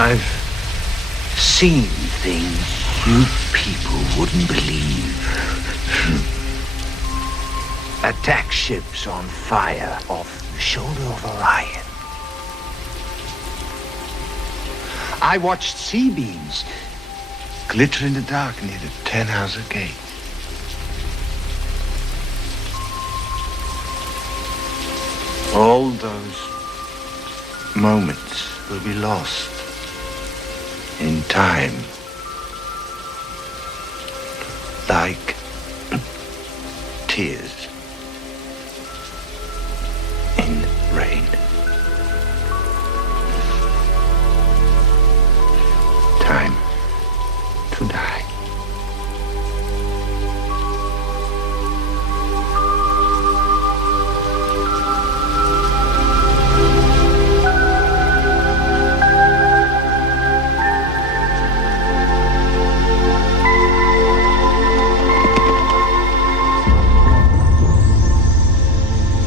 I've seen things you people wouldn't believe. Attack ships on fire off the shoulder of Orion. I watched C-beams glitter in the dark near the Tannhäuser Gate. All those moments will be lost in time, like tears.